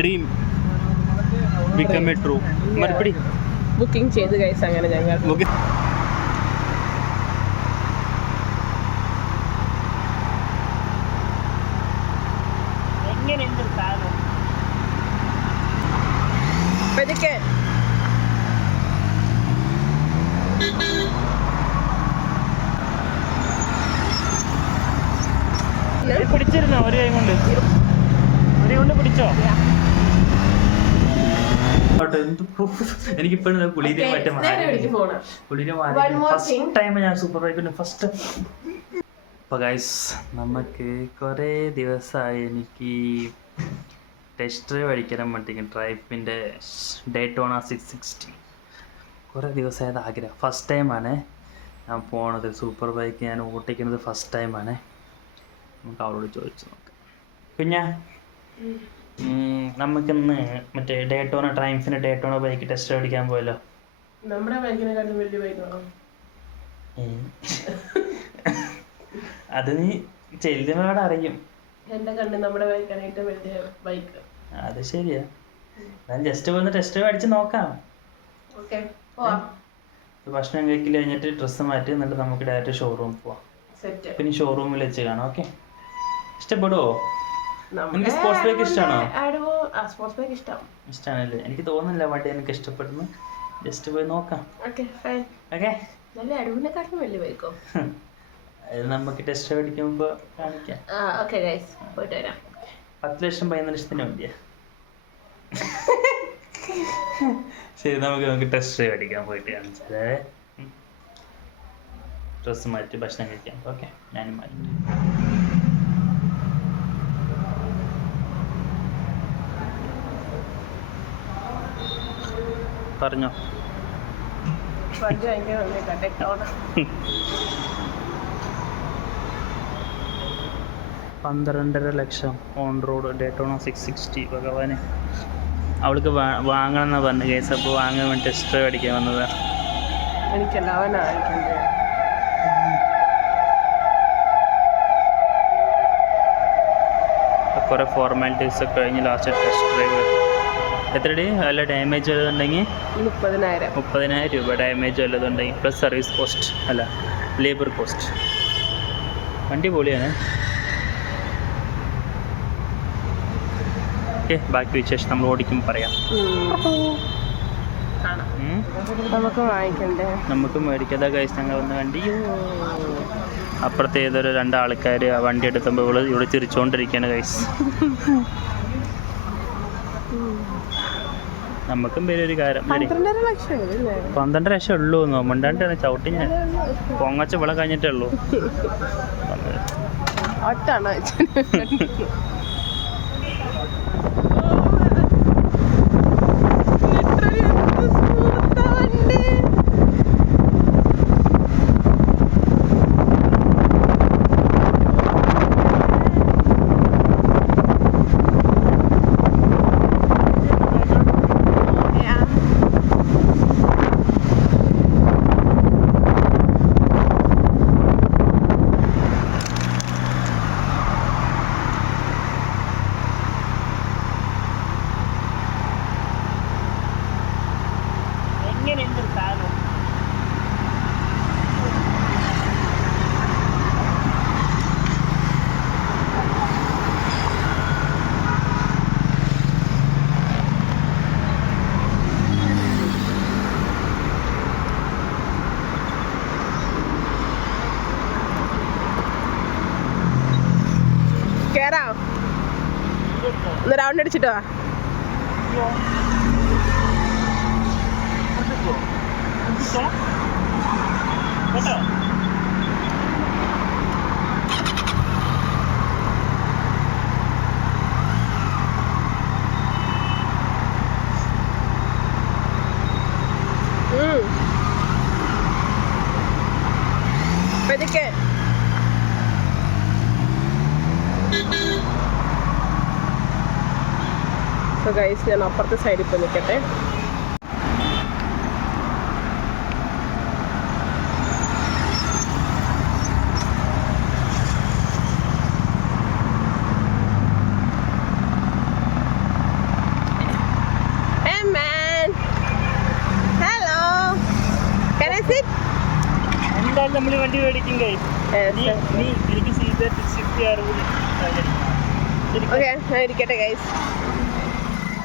Dream become A true. മറുപടി booking ചെയ്ത് guys. അങ്ങനെ ഞങ്ങൾ പതുക്കെ പിടിച്ചിരുന്നോ? ഒരു കൈ കൊണ്ട് പിടിച്ചോ? എനിക്കിപ്പോഴും കുളിരെ ഫസ്റ്റ് ടൈം ഞാൻ സൂപ്പർ ബൈക്കിന് ഫസ്റ്റ്. അപ്പോൾ ഗൈസ്, നമുക്ക് കുറേ ദിവസമായി എനിക്ക് ടെസ്റ്റ് ഡ്രൈവ് അടിക്കാൻ വേണ്ടി ഡ്രൈവിൻ്റെ ഡേറ്റോണ 660. കുറേ ദിവസമായത് ആഗ്രഹം. ഫസ്റ്റ് ടൈമാണ് ഞാൻ പോണത്. സൂപ്പർ ബൈക്ക് ഞാൻ ഓട്ടിക്കുന്നത് ഫസ്റ്റ് ടൈമാണ്. നമുക്ക് അവളോട് ചോദിച്ചു നോക്കാം. പിന്നെ നമുക്കിന്ന് മറ്റേ ഡേറ്റോണ ട്രയംഫിൻ്റെ ഡേറ്റോണ ബൈക്ക് ടെസ്റ്റ് അടിക്കാൻ പോയല്ലോ. നമ്മുടെ ബൈക്കിനെക്കാട്ടും വലിയ ബൈക്കാണോ? അത് നീ ചെല്ലുന്നവിടെ അറിയും. എന്റെ കണ്ട് നമ്മുടെ ബൈക്കാണ് ഏറ്റവും വലിയ ബൈക്ക്. അത് ശരിയാ. ഞാൻ ജസ്റ്റ് പോയി ടെസ്റ്റ് അടിച്ച് നോക്കാം. ഭക്ഷണം കഴിക്കൽ കഴിഞ്ഞിട്ട് ഡ്രസ്സ് മാറ്റി എന്നിട്ട് നമുക്ക് ഡയറക്റ്റ് ഷോറൂമിൽ പോവാം. പിന്നെ ഷോറൂമിൽ വെച്ച് കാണാം. ഓക്കെ? ഇഷ്ടപ്പെടുവോ? എനിക്ക് സ്പോർട്സ് ബൈക്ക് ഇഷ്ടമാണോ? ഇഷ്ടമാണല്ലേ? എനിക്ക് തോന്നുന്നില്ല വണ്ടി എനിക്ക് ഇഷ്ടപ്പെടുന്നു. ജസ്റ്റ് പോയി നോക്കാം. ഓക്കെ? അത് നമുക്ക് ടെസ്റ്റ് അടിക്കുമ്പോൾ കാണിക്കാം. 10 ലക്ഷം 15 ലക്ഷത്തിന് വണ്ടിയാ. ശരി, നമുക്ക് ടെസ്റ്റ് ഡ്രൈവ് അടിക്കാൻ പോയിട്ട് കാണിച്ചാലേ. ഡ്രസ്സ് മാറ്റി ഭക്ഷണം കഴിക്കാം. ഓക്കെ? ഞാനും മാറ്റി. പറഞ്ഞോ. 12.5 ലക്ഷം ഓൺ റോഡ് ഡേറ്റോണ 660. ഭഗവാന്, അവൾക്ക് വാങ്ങണം എന്നാ പറഞ്ഞു കേസ്. അപ്പോൾ വാങ്ങാൻ വേണ്ടി ടെസ്റ്റ് ഡ്രൈവ് അടിക്കാൻ വന്നതാണ്. കുറേ ഫോർമാലിറ്റീസ് ഒക്കെ കഴിഞ്ഞ് ലാസ്റ്റ് ടെസ്റ്റ് ഡ്രൈവ്. എത്രടി? വല്ല ഡാമേജ് വല്ലതുണ്ടെങ്കിൽ 30,000 രൂപ ഡാമേജ് വല്ലതുണ്ടെങ്കിൽ പ്ലസ് സർവീസ് കോസ്റ്റ്, അല്ല ലേബർ കോസ്റ്റ്. വണ്ടി പൊളിയാണ്. ഓക്കെ, ബാക്കി വിശേഷം നമ്മൾ ഓടിക്കുമ്പോൾ പറയാം. നമുക്ക് മേടിക്കാതെ കഴിച്ച് ഞങ്ങൾ വന്ന വണ്ടി. അപ്പുറത്തെ ഏതൊരു 2 ആൾക്കാർ ആ വണ്ടി എടുക്കുമ്പോൾ ഇവിടെ ചിരിച്ചുകൊണ്ടിരിക്കുകയാണ് കഴിച്ച്. നമുക്കും പേരൊരു കാര്യം. 12 ലക്ഷം ഉള്ളൂ എന്നോ മിണ്ടാണ്ടാണ് ചവിട്ടി. ഞാൻ പൊങ്ങച്ച വിള കഴിഞ്ഞിട്ടേ ഉള്ളൂ. ഒന്ന് റൗണ്ട് അടിച്ചിട്ടോ. പതുക്കെ. സോ ഗൈസ്, ഞാൻ അപ്പുറത്തെ സൈഡിൽ പോയി നിൽക്കട്ടെ. നമ്മൾ വണ്ടി മേടിക്കും എനിക്ക് ഓക്കെ ഇരിക്കട്ടെ ഗൈസ്.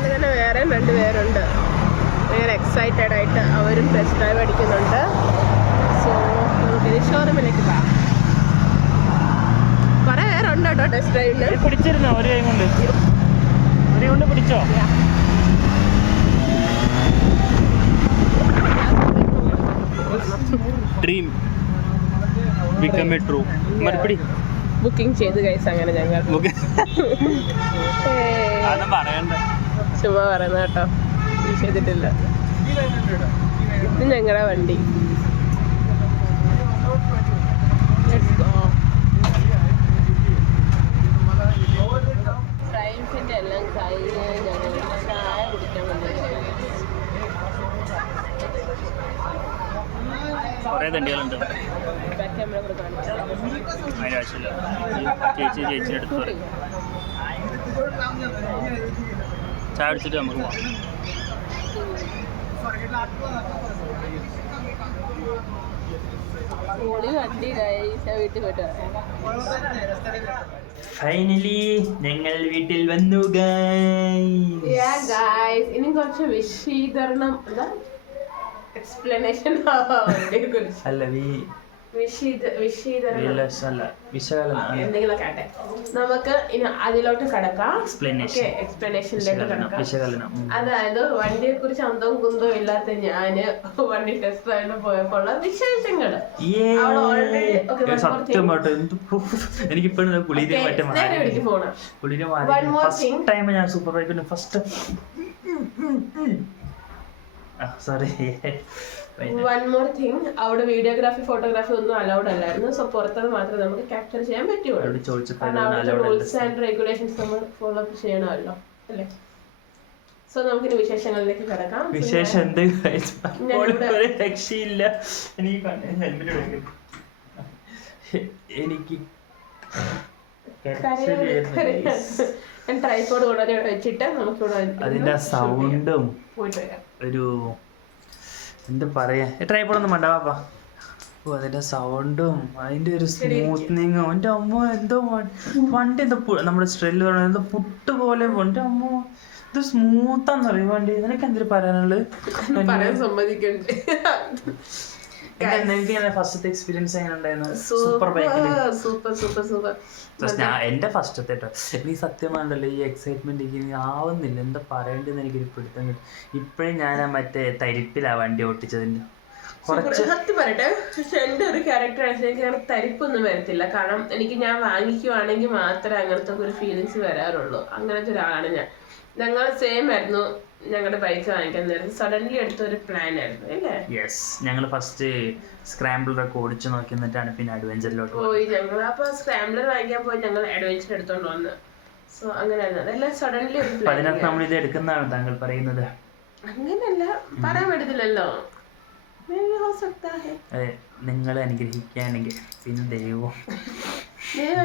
തന്നെ വേറെ 2 പേരുണ്ട് ഭയങ്കര എക്സൈറ്റഡ് ആയിട്ട്, അവരും ടെസ്റ്റ് ഡ്രൈവ് അടിക്കുന്നുണ്ട്. സോ നമുക്കിനി ഷോറൂമിലേക്ക് പോകാം. കുറെ പേരുണ്ട് കേട്ടോ ടെസ്റ്റ് ഡ്രൈവിന്. പിടിച്ചിരുന്നോ ഒരു കൈ കൊണ്ട് പിടിച്ചോ? ഡ്രീം become a true മറുപടി ബുക്കിംഗ് ചെയ്ത് ഗൈസ്. അങ്ങനെ ഞങ്ങൾ ചുമ്മാ പറയുന്ന കേട്ടോ, ചെയ്തിട്ടില്ല. ഇത് ഞങ്ങളുടെ വണ്ടി. ട്രയംഫിന്റെ എല്ലാം കഴിഞ്ഞ് ഞങ്ങൾ ചായ കുടിക്കാൻ വന്നിട്ടുണ്ട്. കുറേ തണ്ടികളുണ്ട്. ബാക്ക് ക്യാമറ കൂടെ കാണിച്ചാൽ അതിൻ്റെ ആവശ്യമില്ല. ചേച്ചിയുടെ അടുത്ത് പറയും ചായ അടിച്ചിട്ട് നമുക്ക് പോകാം. വണ്ടി വീട്ടിൽ പോയിട്ട് ഫൈനലി ഞങ്ങൾ വീട്ടിൽ വന്നു. ഇനി കുറച്ച് വിശദീകരണം എക്സ്പ്ലനേഷൻ അല്ല എന്തെങ്കിലും കേട്ടെ. നമുക്ക് ഇനി അതിലോട്ട് കിടക്കാം, എക്സ്പ്ലനേഷനിലോട്ട് കിടക്കാം. അതായത് വണ്ടിയെ കുറിച്ച് അന്തവും കുന്തവും ഇല്ലാത്ത ഞാന് വണ്ടി ടെസ്റ്റ് ഡ്രൈവിന് പോയപ്പോൾ ഉള്ള വിശേഷങ്ങള്. വൺ മോർ തിങ്, അവിടെ വീഡിയോഗ്രാഫി ഫോട്ടോഗ്രാഫി ഒന്നും അലൗഡ് അല്ലായിരുന്നു. സോ പുറത്തത് മാത്രമേ നമുക്ക് ക്യാപ്ചർ ചെയ്യാൻ പറ്റുള്ളൂ. കാരണം അവിടുത്തെ റൂൾസ് ആൻഡ് റെഗുലേഷൻസ് നമ്മൾ ഫോളോ അപ്പ് ചെയ്യണമല്ലോ, അല്ലേ? സോ നമുക്കിനി വിശേഷങ്ങളിലേക്ക് കിടക്കാം. വിശേഷം എന്ത് രക്ഷയില്ല. എനിക്ക് ട്രൈപോഡ് കൊണ്ടുവരെ വെച്ചിട്ട് നമുക്കിവിടെ അതിന്റെ സൗണ്ടും പോയിട്ട് വരാം. ഒരു എന്താ പറയാ, ട്രൈപോഡൊന്നും വേണ്ട പാപ്പാ. ഓ അതിന്റെ സൗണ്ടും അതിന്റെ ഒരു സ്മൂത്തനിങ്ങും. എൻ്റെ അമ്മ എന്തോ വണ്ടി എന്താ നമ്മുടെ സ്ട്രെല്ല് പറയുന്നത് എന്തോ പുട്ട് പോലെ. എൻ്റെ അമ്മ ഇത് സ്മൂത്താന്ന് പറയും വണ്ടി. നിനക്ക് എന്തൊരു പറയാനുള്ളത്? ഫസ്റ്റത്തെ എക്സ്പീരിയൻസ് എങ്ങനെ ഉണ്ടായിരുന്നു? സൂപ്പർ ബൈക്കില് എന്റെ ഫസ്റ്റത്തെ കേട്ടോ. എനിക്ക് സത്യമാണല്ലോ ഈ എക്സൈറ്റ്മെന്റ് എനിക്ക് ആവുന്നില്ല. എന്താ പറയേണ്ടതെന്ന് എനിക്കൊരു പിടുത്തം കിട്ടും. ഇപ്പഴും ഞാൻ ആ മറ്റേ തരിപ്പിലാ വണ്ടി ഓട്ടിച്ചതിന്റെ സത്യം പറയട്ടെ. പക്ഷെ എന്റെ ഒരു ക്യാരക്ടർ അനുസരിച്ച് എനിക്ക് തരിപ്പൊന്നും വരത്തില്ല. കാരണം എനിക്ക് ഞാൻ വാങ്ങിക്കുവാണെങ്കിൽ മാത്രമേ അങ്ങനത്തെ ഒരു ഫീലിങ്സ് വരാറുള്ളൂ. അങ്ങനത്തെ ഒരാളാണ് ഞാൻ. ഞങ്ങൾ സെയിം ആയിരുന്നു ഞങ്ങളുടെ ബൈക്ക് വാങ്ങിക്കാൻ നേരത്തെ. സഡൻലി എടുത്തൊരു പ്ലാൻ ആയിരുന്നു അല്ലേ? യെസ്, ഞങ്ങൾ ഫസ്റ്റ് സ്ക്രാംബ്ലറൊക്കെ ഓടിച്ചു നോക്കി എന്നിട്ടാണ് പിന്നെ അഡ്വഞ്ചറിലോട്ട് പോയി. ഞങ്ങൾ അപ്പൊ സ്ക്രാംബ്ലർ വാങ്ങിക്കാൻ പോയി ഞങ്ങൾ അഡ്വഞ്ചർ എടുത്തോണ്ട് വന്ന്. സോ അങ്ങനെയായിരുന്നു. അതെല്ലാം സഡൻലി അതിനകത്ത് നമ്മൾ ഇത് എടുക്കുന്നതാണ് താങ്കൾ പറയുന്നത്. അങ്ങനെയല്ല, പറയാൻ പറ്റത്തില്ലല്ലോ. അതെ, നിങ്ങൾ അനുഗ്രഹിക്കുകയാണെങ്കിൽ പിന്നെ ദൈവം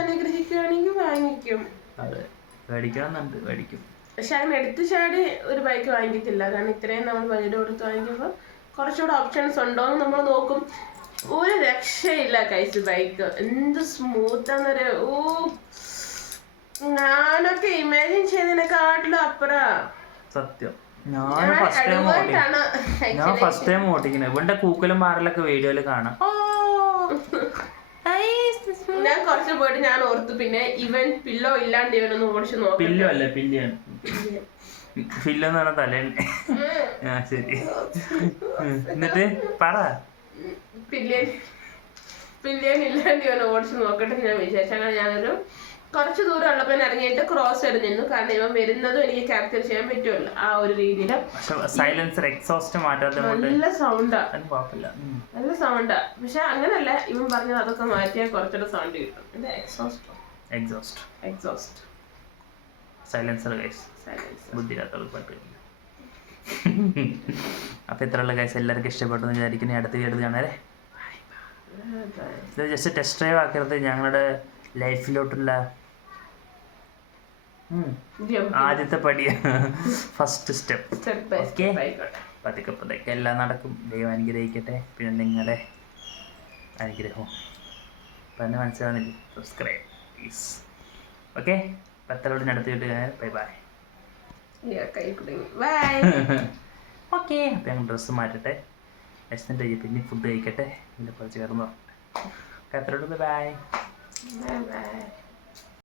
അനുഗ്രഹിക്കുകയാണെങ്കിൽ വാങ്ങിക്കും. അതെ, മേടിക്കണമെന്നുണ്ട്, മേടിക്കും. പക്ഷെ അങ്ങനെ എടുത്തു ചാടി ഒരു ബൈക്ക് വാങ്ങിക്കത്തില്ല. കാരണം ഇത്രയും നമ്മൾ ബജറ്റ് കൊടുത്ത് വാങ്ങിക്കുമ്പോൾ കുറച്ചുകൂടെ ഓപ്ഷൻസ് ഉണ്ടോ എന്ന് നമ്മൾ നോക്കും. ഒരു രക്ഷയില്ല കൈസ് ബൈക്ക്. എന്ത് സ്മൂത്താന്ന്. ഞാനൊക്കെ ഇമാജിൻ ചെയ്തതിനെക്കാട്ടിലും അപ്പുറം സത്യം. ഞാൻ ഫസ്റ്റ് ടൈം ഓട്ടിക്കുന്നത്. ഇവന്റെ കൂക്കലും മാറലൊക്കെ വീഡിയോയില് കാണാം. ഞാൻ കുറച്ച് പോയിട്ട് ഞാൻ ഓർത്തു പിന്നെ ഇവൻ പില്ലോ ഇല്ലാണ്ട് ഇവനൊന്ന് ഓടിച്ചു നോക്കാം. പില്ലോ അല്ല, പില്ലാണ്. പില്ലോ എന്ന് പറഞ്ഞ തലേന്ന്. ആ ശരി, എന്നിട്ട് പറ. പില്ലിയൻ ഇല്ലാണ്ട് ഇവൻ ഓടിച്ചു നോക്കട്ടെ ഞാൻ വിചാരിച്ചു. അങ്ങനെ ഞാനൊരു കുറച്ച് ദൂരം ഉള്ളപ്പോ ഇറങ്ങിയിട്ട് ക്രോസ് ചെയ്ത് നിന്നു. കാരണം ഇവൻ വരുന്നതും എനിക്ക് ക്യാപ്ചർ ചെയ്യാൻ പറ്റുമല്ലോ ആ ഒരു രീതിയിൽ. സൈലൻസർ എക്സോസ്റ്റ് മാറ്റാതെ നല്ല സൗണ്ടാ, നല്ല സൗണ്ടാ. പക്ഷെ അങ്ങനല്ല, ഇവൻ പറഞ്ഞത് അതൊക്കെ മാറ്റിയാൽ കുറച്ചുകൂടെ സൗണ്ട് കിട്ടും. ഇത് എക്സോസ്റ്റ് സൈലൻസർ ഗൈസ്. ബുദ്ധിയില്ലാത്തവർക്ക് പറ്റില്ല. അപ്പൊ ഇത്രയുള്ള ഗൈസ് എല്ലാവർക്കും ഇഷ്ടപ്പെട്ടെന്ന് വിചാരിക്കുന്ന അടുത്ത വീഡിയോ കാണാല്ലേ. ഇത് ജസ്റ്റ് ടെസ്റ്റ് ഡ്രൈവ് ആക്കരുത്, ഞങ്ങളുടെ ലൈഫിലോട്ടുള്ള ആദ്യത്തെ പടിയാണ്, ഫസ്റ്റ് സ്റ്റെപ്പ്. ഓക്കെ, പതുക്കെ പതുക്കെ എല്ലാം നടക്കും. ദൈവം അനുഗ്രഹിക്കട്ടെ. പിന്നെ നിങ്ങളെ അനുഗ്രഹവും. അപ്പം എന്നെ മനസ്സിലാവുന്നില്ല, സബ്സ്ക്രൈബ് പ്ലീസ്. ഓക്കെ, പത്തലോടിന് അടുത്ത് കിട്ടുക. Bye bye. ബൈ. ഓക്കെ, അപ്പം ഞങ്ങൾ ഡ്രസ്സ് മാറ്റട്ടെ, വിശന്നിട്ട് പിന്നെ ഫുഡ് കഴിക്കട്ടെ, പിന്നെ കുറച്ച് കിടന്നു. അത്രയോട് ബൈ. ബൈ.